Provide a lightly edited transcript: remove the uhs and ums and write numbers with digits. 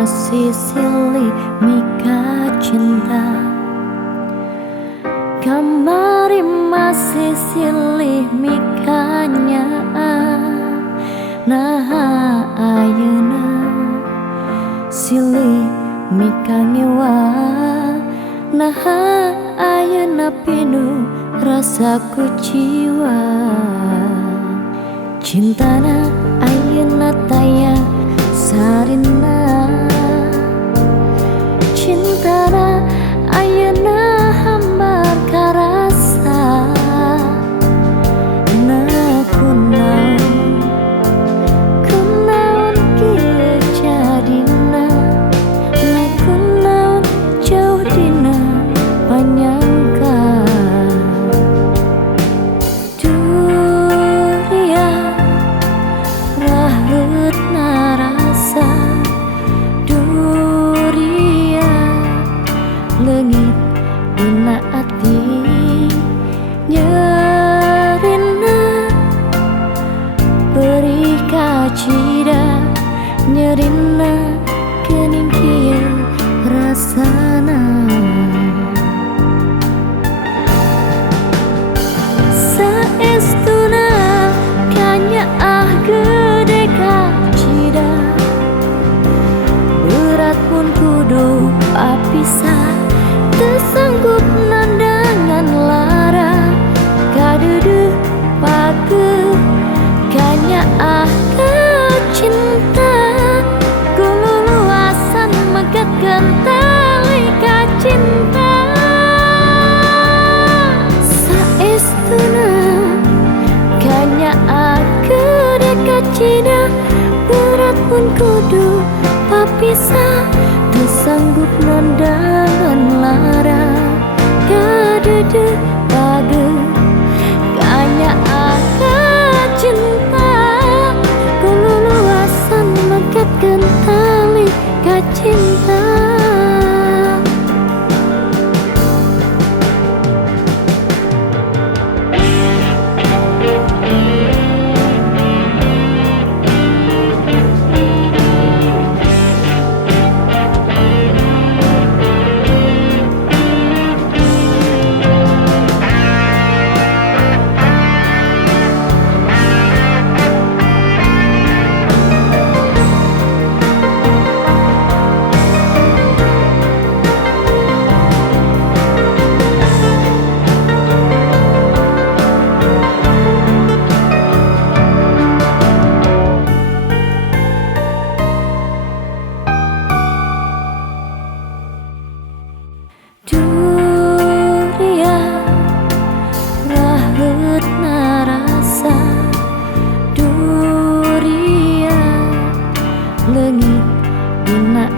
masih silih mika cinta, kamari masih silih mikanya. Nah ayeuna silih mika ngewa, nah ayeuna pinuh rasaku jiwa. Cintana ayeuna taya sarina, cintana ayeuna hambar karasa. Nah kunaon kieu jadina, nah kunaon jauh dina panyangka. Duria raheut narasa, duria leungit dina ati nyerina, beri kacida nyerina geuning kieu rasana. Saestuna kanyaah gede kacida, berat pun kudu apisah, teu sanggup nandangan lara. Kadeudeuk pageuh kanyaah kacinta, kululuasan megatkeun tali kacinta. Saestuna kanyaah gede kacida, berat pun kudu papisah, teu sanggup nandangan lara. Kadeudeuk pageuh kanyaah kacinta, kululuasan megatkeun tali kacinta. Duria raheut narasa, duria leungit dina